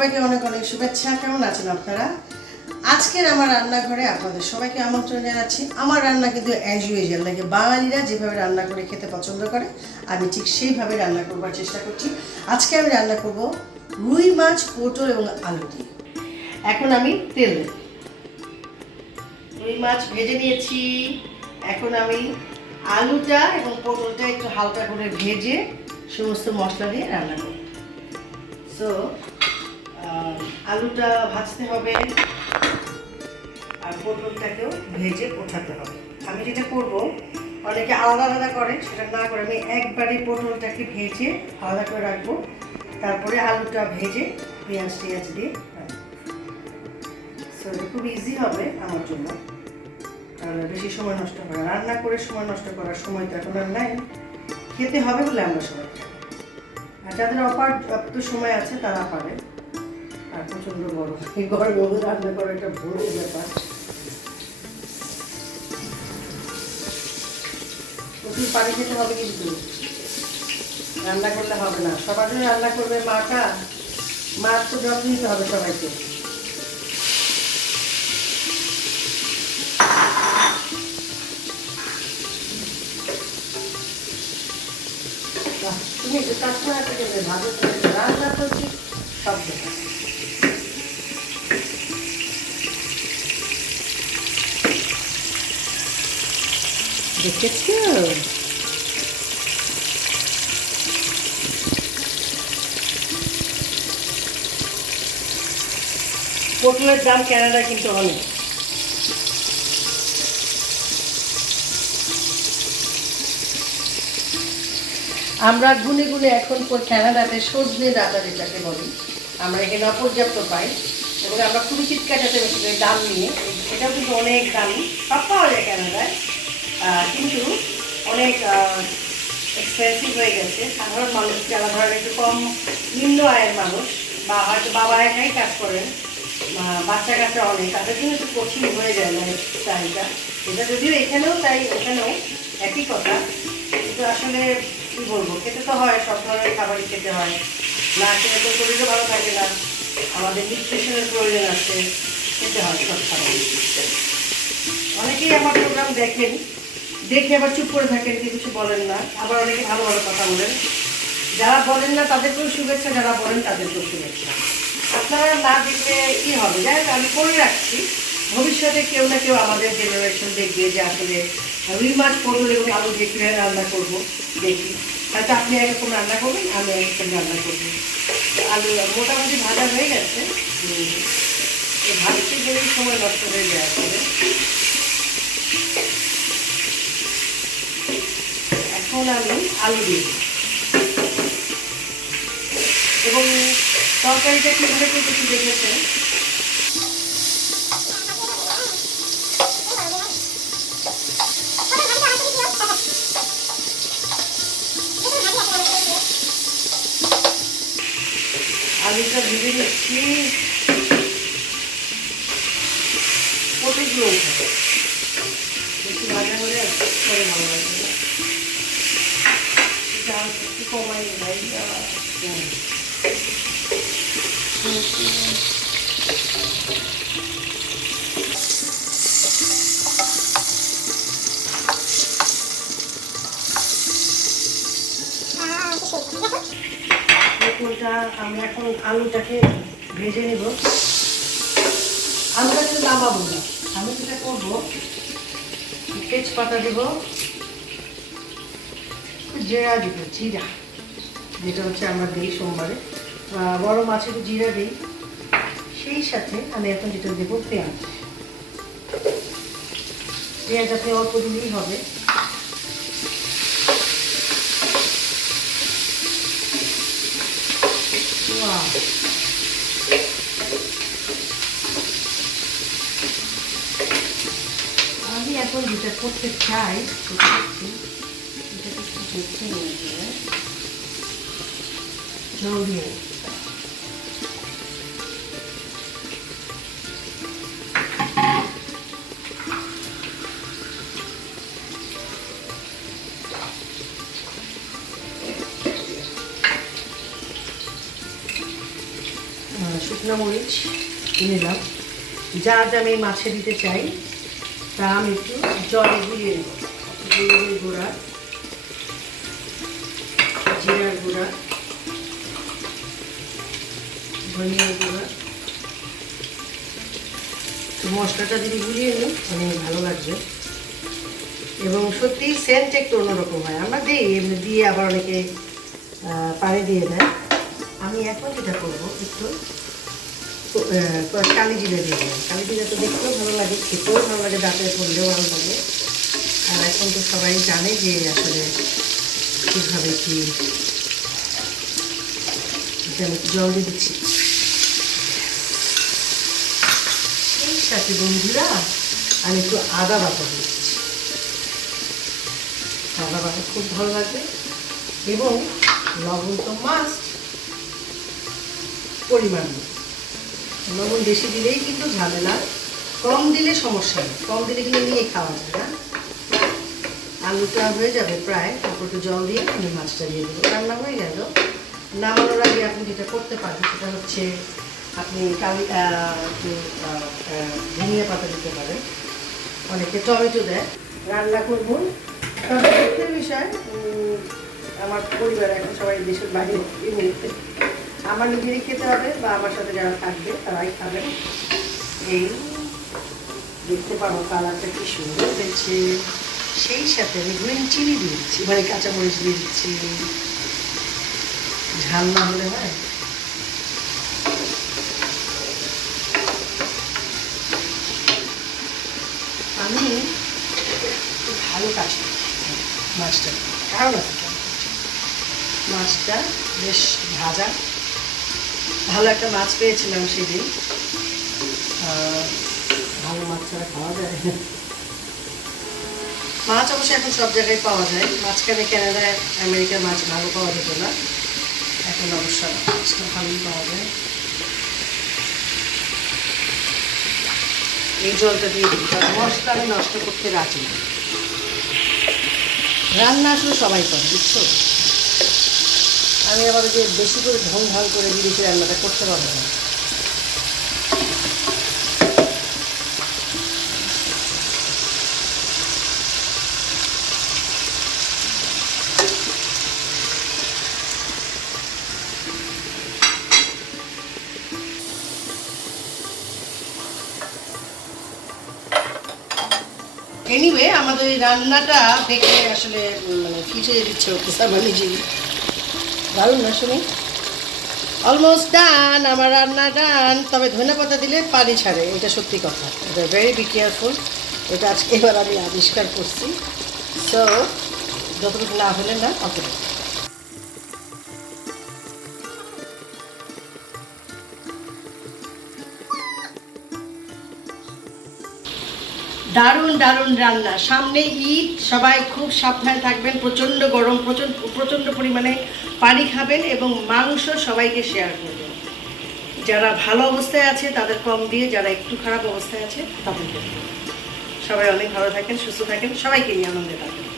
অনেক অনেক শুভেচ্ছা। কেমন আছেন আপনারা? আজকের আমার রান্নাঘরে আপনাদের সবাইকে আমন্ত্রণ জানাচ্ছি। আমার রান্না কিন্তু অ্যাজ ইউজুয়াল লাগে বাঙালিরা যেভাবে রান্না করে খেতে পছন্দ করে, আমি ঠিক সেইভাবে রান্না করবার চেষ্টা করছি। আজকে আমি রান্না করব রুই মাছ, পটল এবং আলু দিয়ে। এখন আমি তেল রুই মাছ ভেজে নিয়েছি। এখন আমি আলুটা এবং পটলটা একটু হালকা করে ভেজে সমস্ত মশলা দিয়ে রান্না করব। সো আলুটা ভাজতে হবে আর পটলটাকেও ভেজে ওঠাতে হবে। আমি যেটা করব, অনেকে আলাদা আলাদা করে, সেটা না করে আমি একবারে পটলটাকে ভেজে আলাদা করে রাখব। তারপরে আলুটা ভেজে পেঁয়াজ টিয়াজ দিয়ে সো খুব ইজি হবে আমার জন্য। কারণ বেশি সময় নষ্ট করা রান্না করে সময় নষ্ট করার সময় তো এখন আর নাই। খেতে হবে বলে আমরা সবাই। আর যাদের অপার্যাপ্ত সময় আছে, তারা পারে। আর প্রচণ্ড বড়। এই গরম মধ্যে রান্না করা একটা ভুল ব্যাপার। প্রচুর পানি খেতে হবে কিন্তু। রান্না করলে হবে না। সবার রান্না করবে মাটা মার তো যত্ন নিতে হবে সবাইকে। তুমি একটু তাৎক্ষণিক থেকে রান্না করছি, সব দেখা দেখেছ পটলের দাম ক্যানাডা কিন্তু অনেক আমরা গুনে গুনে এখন ক্যানাডাতে সজনে ডাটা যেটাকে বলি, আমরা এখানে অপর্যাপ্ত পাই। এবং আমরা খুবই চিৎকার যাতে দাম নিয়ে, এটাও কিন্তু অনেক দামি। সব পাওয়া যায় ক্যানাডায় কিন্তু অনেক এক্সপেন্সিভ হয়ে গেছে। সাধারণ মানুষ, যারা ধরেন একটু কম নিম্ন আয়ের মানুষ, বা হয়তো বাবা একাই কাজ করেন বাচ্চা কাচ্চা অনেক, তাদের জন্য একটু কঠিন হয়ে যায় লাইফ স্টাইলটা এটা যদিও এখানেও তাই ওখানেও একই কথা। কিন্তু আসলে কী বলব, খেতে তো হয়, সব ধরনের খাবারই খেতে হয়। না খেলে তো শরীরও ভালো থাকে না। আমাদের নিউট্রিশনের প্রয়োজন আছে, খেতে হয় সব খাবার অনেকেই আমার প্রোগ্রাম দেখেন, দেখে আবার চুপ করে থাকেন কিছু বলেন না। আবার অনেকে ভালো ভালো কথা বলেন। যারা বলেন না, তাদেরকেও শুভেচ্ছা, যারা বলেন, তাদেরকেও শুভেচ্ছা। আপনারা না দেখলে কি হবে? যাই আমি করে রাখছি, ভবিষ্যতে কেউ না কেউ আমাদের জেনারেশন দেখবে যে আসলে রুই মাছ পটল এবং আলু দিয়ে রান্না করব, দেখি। হয়তো আপনি একরকম রান্না করবেন, আমি একরকম রান্না করব। আলু মোটামুটি ভাজা হয়ে গেছে। এই ভাজতে গেলেই সময় নষ্ট হয়ে যায় আসলে। এখন আমি আলু দিই এবং তরকারিটা কীভাবে কিছু দেখেছেন? উঠে ভাজা হলে পরে ভালো লাগবে জাল কমাই ভাই হুম পটলটা আমি এখন আলুটাকে ভেজে নেব। আলুটা কিন্তু নামাবো না। আমি যেটা করব, তেজপাতা দেব, জিরা দিব, জিরা। যেটা হচ্ছে আমরা দিই সোমবারে। বড় মাছের জিরা দিই। সেই সাথে আমি এখন যেটা দেবো পেঁয়াজ। পেঁয়াজ আপনি অল্প দিলেই হবে Wow. আমি এখন যেটা করতে চাই গিয়ে শুকনো মরিচ নিলাম যা যা আমি মাছে দিতে চাই তা আমি একটু জলে গুলিয়ে নেব। হলুদের গুঁড়া, জিরার গুঁড়া, ধনিয়ার গুঁড়া। মশলাটা যদি গুলিয়ে নিই অনেক ভালো লাগবে। এবং সত্যি সেন্ট একটু অন্যরকম হয়। আমরা দিই, এমনি দিয়ে আবার অনেকে পানি দিয়ে দেয়। আমি এখন যেটা করব একটু কালি জিরে দিয়ে দেবো কালি জিরে তো দেখতেও ভালো লাগে, খেতেও ভালো লাগে, দাঁতে পড়লেও ভালো লাগে। আর এখন তো সবাই জানে যে আসলে কীভাবে কি জল দিয়ে দিচ্ছি। সেই সাথে বন্ধুরা, আমি একটু আদা বাটা দিচ্ছি। আদা বাটা খুব ভালো লাগে এবং লবণ তো মাস্ট পরিমাণ মতো। লবণ বেশি দিলেই কিন্তু ঝামেলা। কম দিলে সমস্যা নেই। কম দিলে কিন্তু নিয়ে খাওয়া যায় না। আলুটা হয়ে যাবে প্রায়। তারপর একটু জল দিয়ে আমি মাছটা দিয়ে দেবো। রান্না হয়ে গেল। নামানোর আগে আপনি যেটা করতে পারেন, সেটা হচ্ছে আপনি কালি একটু ধনিয়া পাতা দিতে পারেন। অনেকে টমেটো দেয়। রান্না করব। তবে বিষয় আমার পরিবার, এখন সবাই দেশের বাইরে, এই মুহূর্তে আমার নিজেরই খেতে হবে বা আমার সাথে যারা থাকবে তারাই খাবেন এই দেখতে পাবো কালারটা কি সুন্দর হয়েছে। সেই সাথে আমি গ্রিন দিয়ে দিচ্ছি মানে কাঁচামরিচ দিচ্ছি। ঝাল না হলে হয়। আমি ভালো কাজ মাছটা। কারণ আছে মাছটা বেশ ভাজা। ভালো একটা মাছ পেয়েছিলাম সেদিন। ভালো মাছ ছাড়া খাওয়া যায়? মাছ অবশ্য এখন সব জায়গায় পাওয়া যায়। মাঝখানে কানাডায় আমেরিকার মাছ ভালো পাওয়া যেত না। এখন অবশ্য মাছটা ভালোই পাওয়া যায়। এই জলটা দিয়ে মশলা আমি নষ্ট করতে রাজি না। রান্না আসলে সবাই করে, বুঝছ? আমি আবার যে বেশি করে ঢং ঢং করে বিদেশি রান্নাটা করতে পারব না। এনিওয়ে আমাদের এই রান্নাটা দেখে আসলে মানে ফিচে দিচ্ছে ওকে আমার নিজেই দারুণ না শুনি? অলমোস্ট ডান আমার রান্না ডান তবে ধনে পাতা দিলে পানি ছাড়ে, এটা সত্যি কথা। এটা ভেরি বি কেয়ারফুল এটা আজকে এবার আমি আবিষ্কার করছি। সো যতটুকু না হলে না, অতটুকু। দারুণ দারুণ রান্না। সামনে ঈদ, সবাই খুব সাবধানে থাকবেন, প্রচণ্ড গরম, প্রচণ্ড প্রচণ্ড পরিমাণে পানি খাবেন এবং মাংস সবাইকে শেয়ার করবেন। যারা ভালো অবস্থায় আছে, তাদের কম দিয়ে, যারা একটু খারাপ অবস্থায় আছে, তাদেরকে সবাই অনেক ভালো থাকেন, সুস্থ থাকেন, সবাইকে নিয়ে আনন্দে থাকেন।